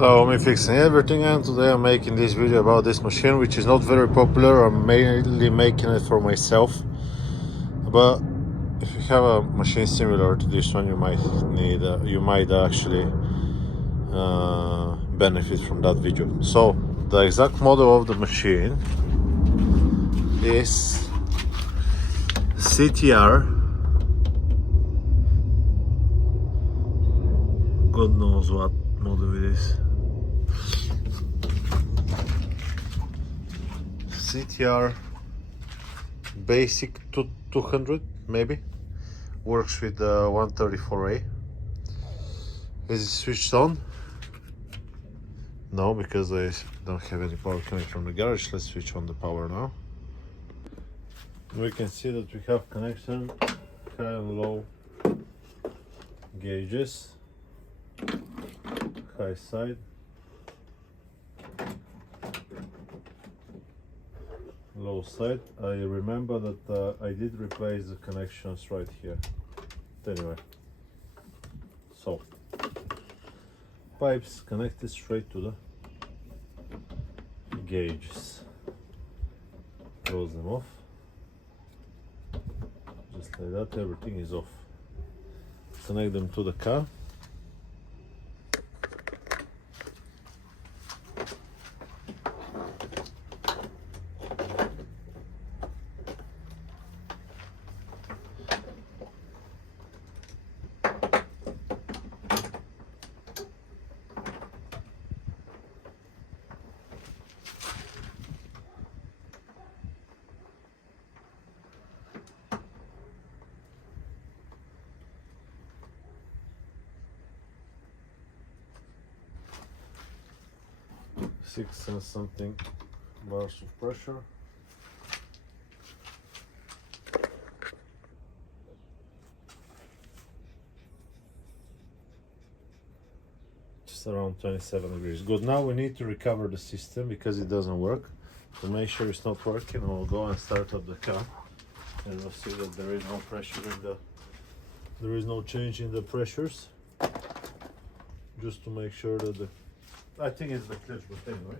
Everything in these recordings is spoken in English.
Hello, me fixing everything, and today I'm making this video about this machine, which is not very popular. I'm mainly making it for myself, but if you have a machine similar to this one, you might actually benefit from that video. So the exact model of the machine is CTR. God knows what model it is. CTR basic 200 maybe. Works with the 134A. Is it switched on? No, because I don't have any power coming from the garage. Let's switch on the power now. We can see that we have connection, high and low gauges, high side, low side. I remember that I did replace the connections right here. Anyway, so pipes connected straight to the gauges. Close them off. Just like that, everything is off. Connect them to the car. Six and something bars of pressure. Just around 27 degrees. Good. Now we need to recover the system because it doesn't work. To make sure it's not working, we'll go and start up the car, and we'll see that there is no pressure there is no change in the pressures. Just to make sure that I think it's the clutch, but anyway.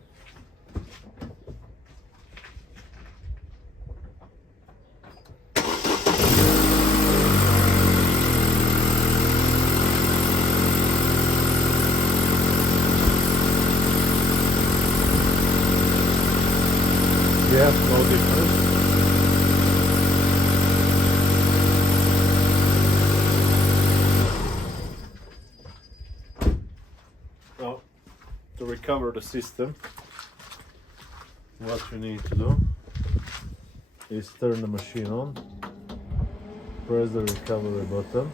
Yeah, no difference. Now, to recover the system, what you need to do is turn the machine on, press the recovery button,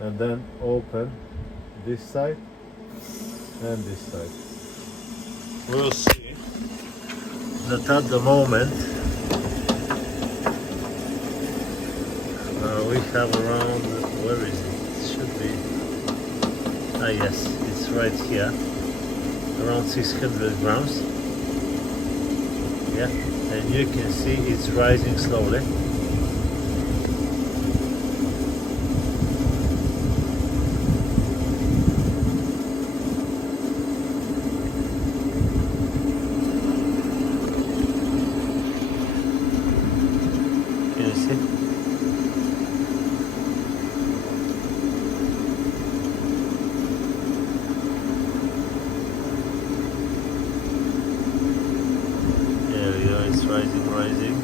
and then open this side and this side. We'll see that at the moment we have around, where is it? It should be, yes, it's right here, around 600 grams. Yeah, and you can see it's rising slowly. Can you see? It's rising.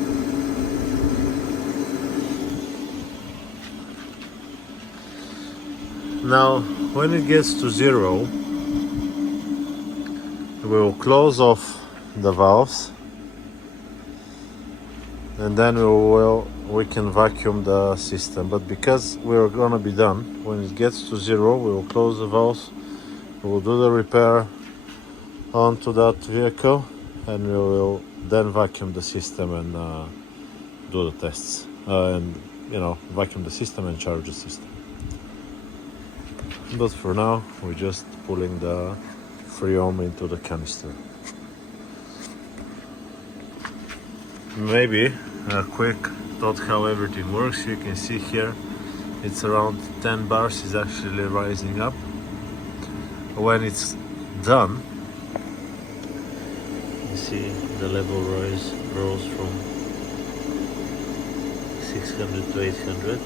Now, when it gets to zero, we will close off the valves, and then we can vacuum the system. But because we're gonna be done, when it gets to zero, we will close the valves, we will do the repair onto that vehicle, and we will then vacuum the system and do the tests, and vacuum the system and charge the system. But for now, we're just pulling the Freon into the canister. Maybe a quick thought how everything works. You can see here it's around 10 bars is actually rising up. When it's done, you see the level rose from 600 to 800.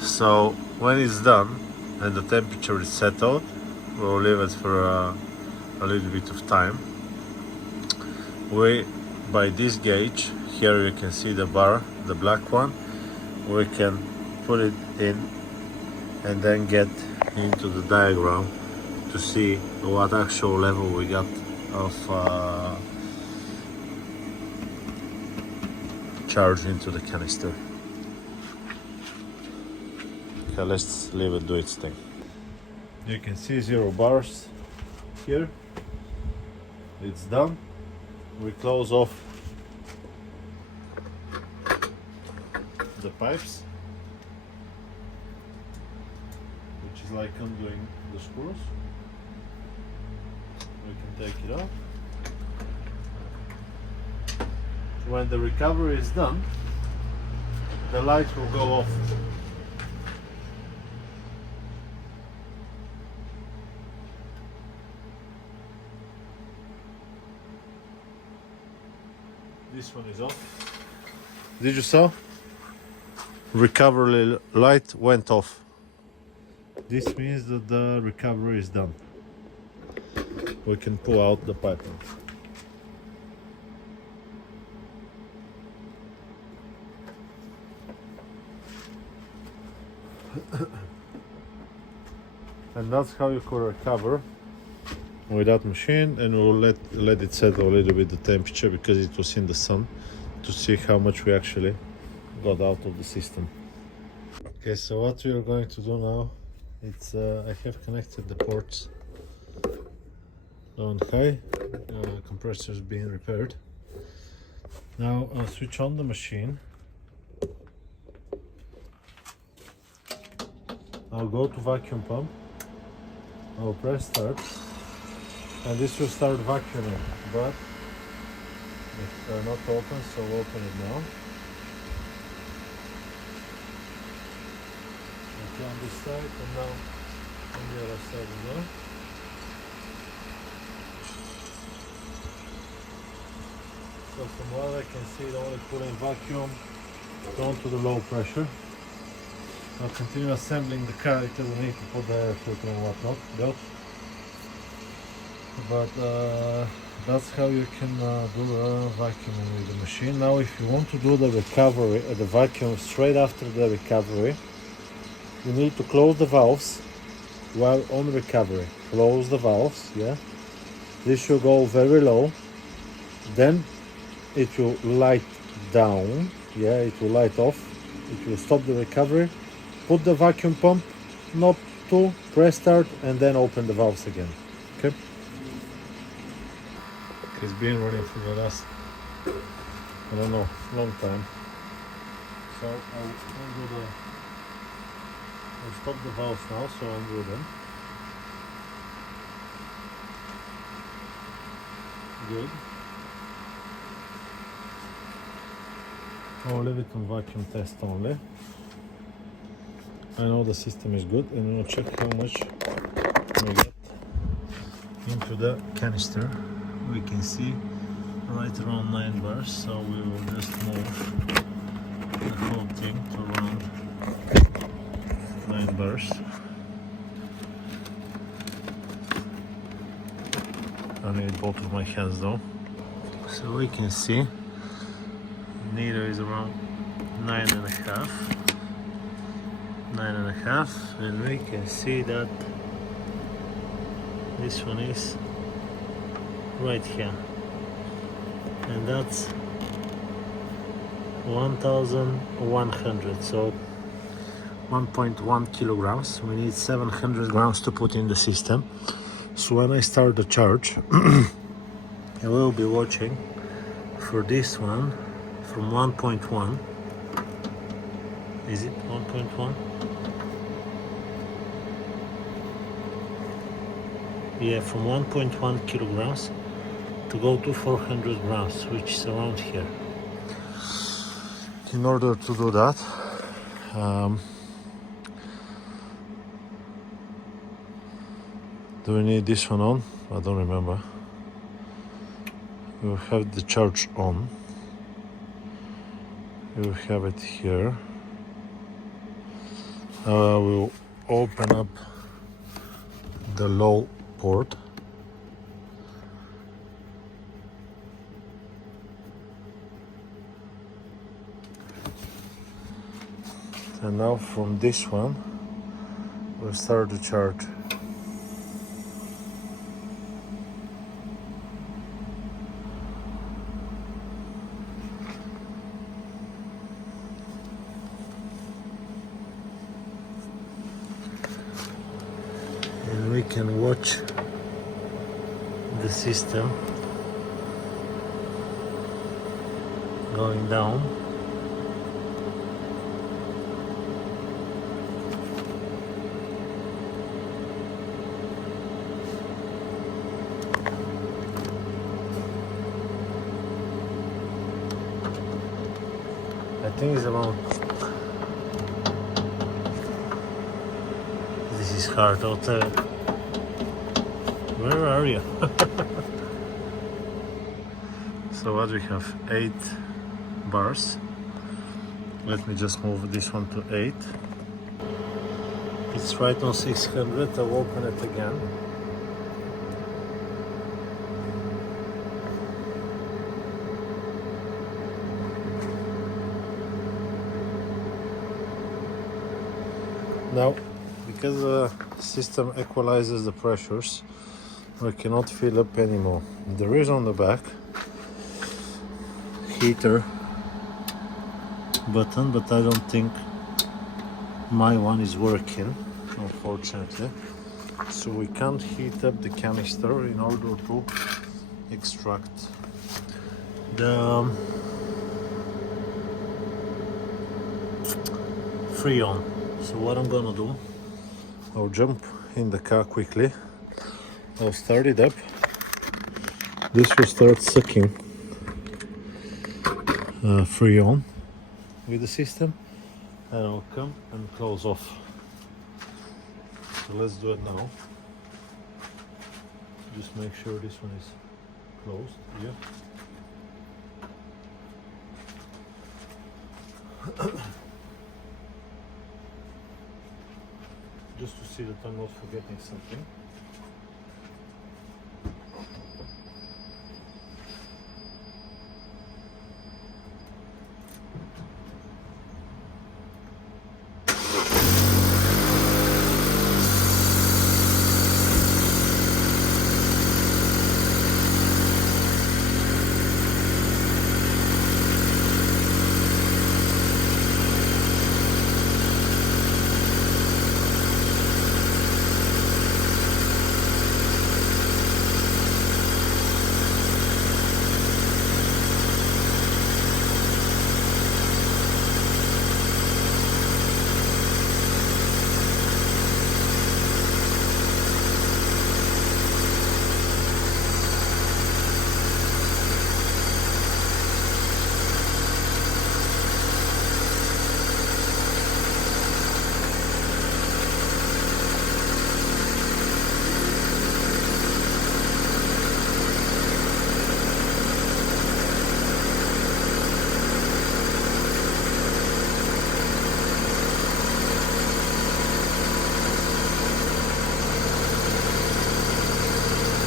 So when it's done and the temperature is settled, we'll leave it for a little bit of time. By this gauge here, you can see the bar, the black one. We can put it in and then get into the diagram to see what actual level we got of charge into the canister. Okay, let's leave it do its thing. You can see 0 bars here. It's done. We close off the pipes, which is like undoing the screws. We can take it off. When the recovery is done, the light will go off. This one is off. Did you saw? Recovery light went off. This means that the recovery is done. We can pull out the piping. And that's how you could recover with that machine, and we'll let it settle a little bit the temperature because it was in the sun, to see how much we actually got out of the system. Okay, so what we are going to do now, it's I have connected the ports low and high. Compressor is being repaired. Now I'll switch on the machine. I'll go to vacuum pump. I'll press start, and this will start vacuuming, but it's not open, so we'll open it now. Okay, on this side, and now on the other side as well. So from what I can see, it only putting vacuum down to the low pressure. I'll continue assembling the car because we need to put the air filter and whatnot, belt. But that's how you can do the vacuuming with the machine. Now if you want to do the recovery, the vacuum straight after the recovery, you need to close the valves while on recovery. Close the valves, yeah. This should go very low. Then it will light down, yeah, it will light off. It will stop the recovery. Put the vacuum pump, knob 2, press start, and then open the valves again. Okay? It's been running for the last, I don't know, long time. So I'll stop the valves now, so I'll undo them. Good. I'll leave it on vacuum test only. I know the system is good, and we'll check how much we get into the canister. We can see right around 9 bars, so we will just move the whole thing to around 9 bars. I need both of my hands though. So we can see needle is around 9.5. 9.5, and we can see that this one is right here, and that's 1100, so 1.1 kilograms. We need 700 grams to put in the system. So when I start the charge, I will be watching for this one from 1.1. Is it 1.1? Yeah, from 1.1 kilograms to go to 400 grams, which is around here. In order to do that, Do we need this one on? I don't remember. We'll have the charge on. We'll have it here. We'll open up the low port. And now from this one, we'll start the charge. And we can watch the system going down. I think it's about. This is hard, I'll tell you. Where are you? So what we have 8 bars. Let me just move this one to 8. It's right on 600. I'll open it again. Now, because the system equalizes the pressures, we cannot fill up anymore. There is on the back heater button, but I don't think my one is working, unfortunately. So we can't heat up the canister in order to extract the Freon. So what I'm gonna do, I'll jump in the car quickly, I'll start it up, this will start sucking Freon with the system, and I'll come and close off. So let's do it now. Just make sure this one is closed, yeah. Just to see that I'm not forgetting something.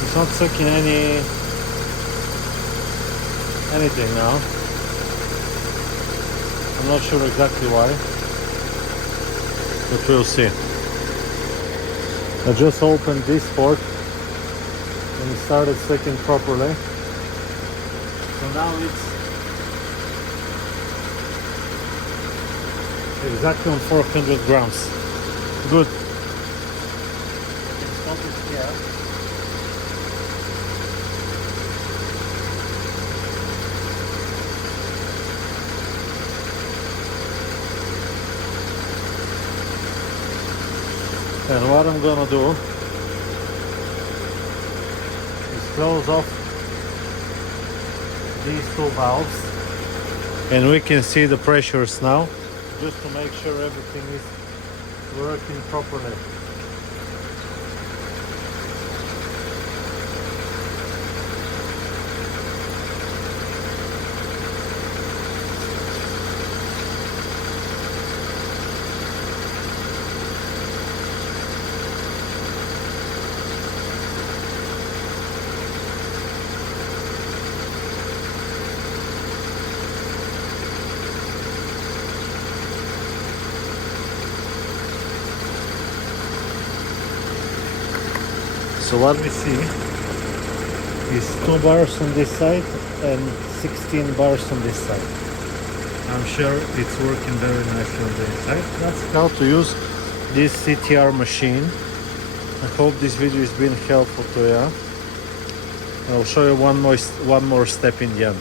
It's not sucking anything now. I'm not sure exactly why, but we'll see. I just opened this port and it started sucking properly. So now it's exactly on 400 grams. Good. Stop it here. And what I'm gonna do is close off these 2 valves, and we can see the pressures now, just to make sure everything is working properly. So what we see is 2 bars on this side and 16 bars on this side. I'm sure it's working very nicely on the inside. That's how to use this CTR machine. I hope this video has been helpful to you. I'll show you one more step in the end.